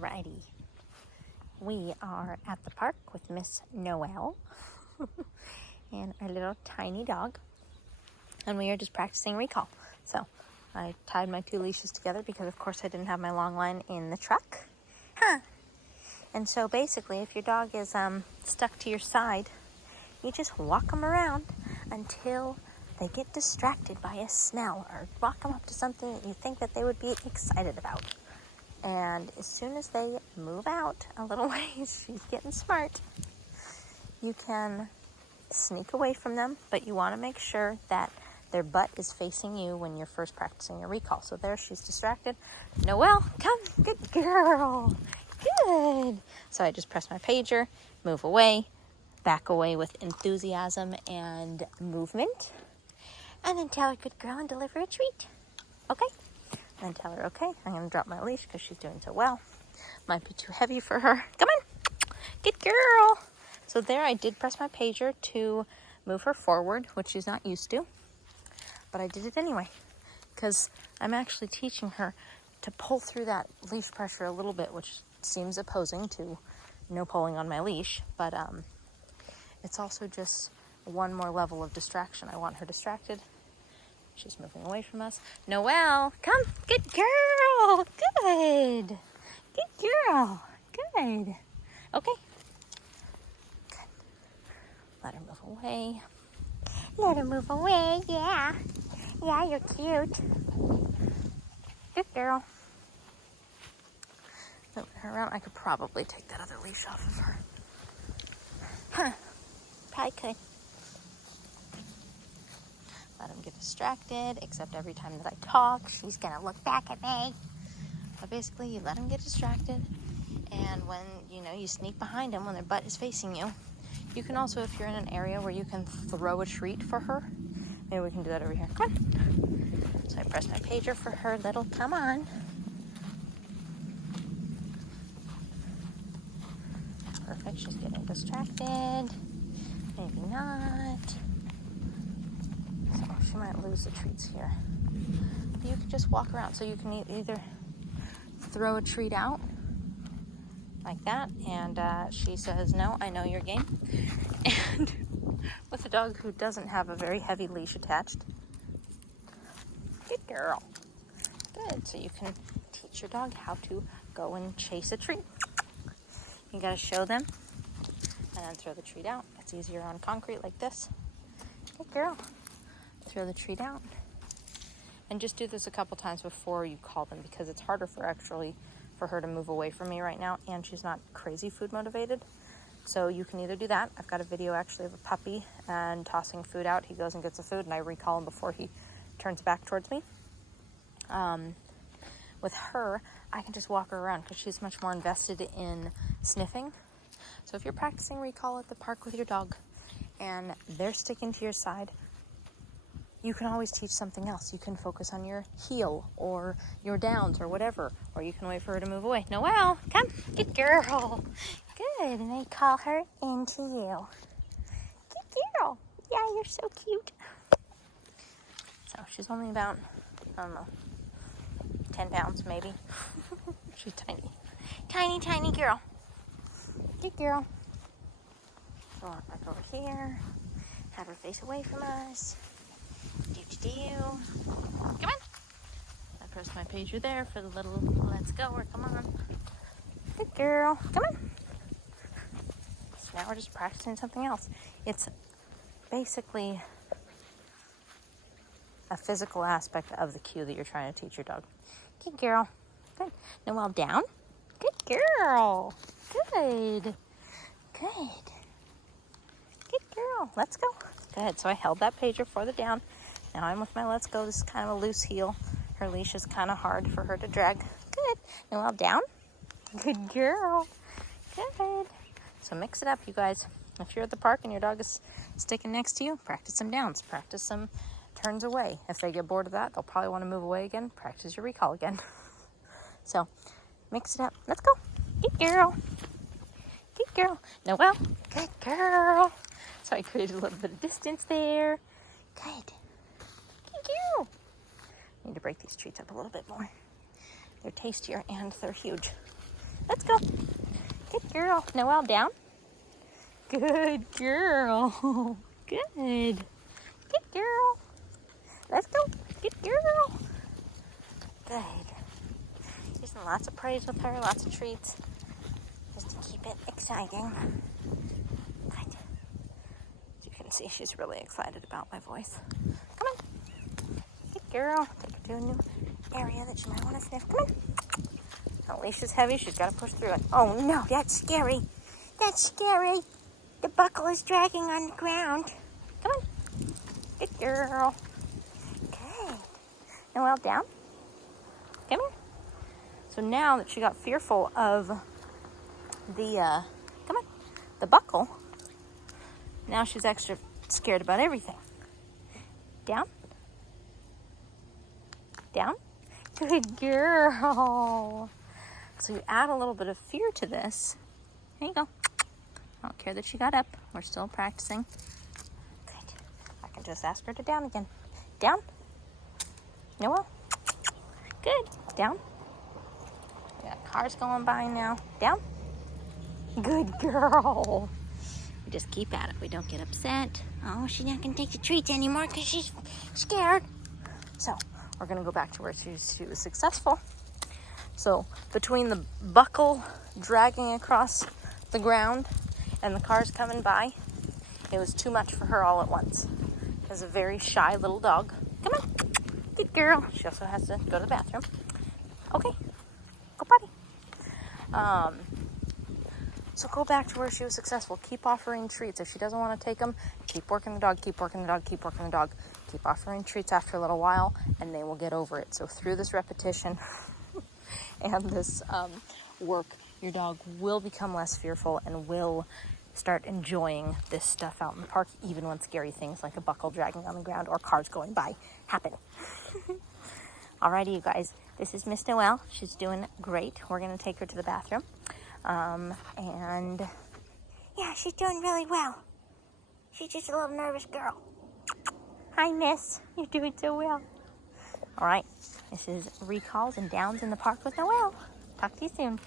Alrighty, we are at the park with Miss Noelle and our little tiny dog, and we are just practicing recall. So I tied my two leashes together because of course I didn't have my long line in the truck. And so basically, if your dog is stuck to your side, you just walk them around until they get distracted by a smell, or walk them up to something that you think that they would be excited about. And as soon as they move out a little ways, she's getting smart, you can sneak away from them, but you want to make sure that their butt is facing you when you're first practicing your recall. So there, she's distracted. Noelle, come, good girl, good. So I just press my pager, move away, back away with enthusiasm and movement, and then tell her good girl and deliver a treat. Okay? And tell her, okay, I'm going to drop my leash because she's doing so well. Might be too heavy for her. Come on. Good girl. So there I did press my pager to move her forward, which she's not used to. But I did it anyway because I'm actually teaching her to pull through that leash pressure a little bit, which seems opposing to no pulling on my leash. But it's also just one more level of distraction. I want her distracted. She's moving away from us. Noelle, come. Good girl. Good. Good girl. Good. Okay. Good. Let her move away. Let her move away. Yeah. Yeah, you're cute. Good girl. Move her around. I could probably take that other leash off of her. Probably could. Let him get distracted, except every time that I talk, she's gonna look back at me. But basically, you let him get distracted, and when, you sneak behind him when their butt is facing you. You can also, if you're in an area where you can throw a treat for her, maybe we can do that over here. Come on. So I press my pager for her little come on. Perfect, she's getting distracted. Maybe not. So she might lose the treats here. You can just walk around. So you can either throw a treat out like that, and she says, no, I know your game. And with a dog who doesn't have a very heavy leash attached, good girl. Good. So you can teach your dog how to go and chase a treat. You got to show them and then throw the treat out. It's easier on concrete like this. Good girl. Throw the treat out. And just do this a couple times before you call them, because it's harder for her to move away from me right now, and she's not crazy food motivated. So you can either do that. I've got a video actually of a puppy and tossing food out. He goes and gets the food, and I recall him before he turns back towards me. With her, I can just walk her around because she's much more invested in sniffing. So if you're practicing recall at the park with your dog and they're sticking to your side, you can always teach something else. You can focus on your heel or your downs or whatever, or you can wait for her to move away. Noelle, come, good girl. Good, and I call her into you. Good girl. Yeah, you're so cute. So she's only about, 10 pounds maybe. She's tiny. Tiny, tiny girl. Good girl. So walk back over here. Have her face away from us. Come on. I pressed my pager there for the little let's go or come on. Good girl. Come on. So now we're just practicing something else. It's basically a physical aspect of the cue that you're trying to teach your dog. Good girl. Good. Noelle, down. Good girl. Good. Good. Good girl. Let's go. Good. So I held that pager for the down. Now I'm with my let's go. This is kind of a loose heel. Her leash is kind of hard for her to drag. Good. Noelle, down. Good girl. Good. So mix it up, you guys. If you're at the park and your dog is sticking next to you, practice some downs. Practice some turns away. If they get bored of that, they'll probably want to move away again. Practice your recall again. So mix it up. Let's go. Good girl. Good girl. Noelle. Good girl. So I created a little bit of distance there. Good. Need to break these treats up a little bit more. They're tastier and they're huge. Let's go. Good girl. Noelle, down. Good girl. Good. Good girl. Let's go. Good girl. Good. Using lots of praise with her, lots of treats, just to keep it exciting. Good. As you can see, she's really excited about my voice. Come on. Good girl. Take her to a new area that she might want to sniff. Come on. The leash is heavy. She's got to push through it. Oh, no. That's scary. That's scary. The buckle is dragging on the ground. Come on. Good girl. Good. Noelle, down. Come here. So now that she got fearful of the, the buckle, now she's extra scared about everything. Down. Down. Good girl. So you add a little bit of fear to this. There you go. I don't care that she got up. We're still practicing. Good. I can just ask her to down again. Down. Noelle. Good. Down. We got cars going by now. Down. Good girl. We just keep at it. We don't get upset. Oh, she's not going to take the treats anymore because she's scared. So we're going to go back to where she was successful. So between the buckle dragging across the ground and the cars coming by, it was too much for her all at once. She's a very shy little dog. Come on. Good girl. She also has to go to the bathroom. Okay. Go potty. So go back to where she was successful. Keep offering treats. If she doesn't want to take them, keep working the dog, keep working the dog, keep working the dog. Keep offering treats after a little while, and they will get over it. So through this repetition and this work, your dog will become less fearful and will start enjoying this stuff out in the park, even when scary things like a buckle dragging on the ground or cars going by happen. Alrighty, you guys. This is Miss Noelle. She's doing great. We're going to take her to the bathroom. And yeah, she's doing really well. She's just a little nervous girl. Hi, Miss. You're doing so well. All right. This is Recalls and Downs in the Park with Noelle. Talk to you soon.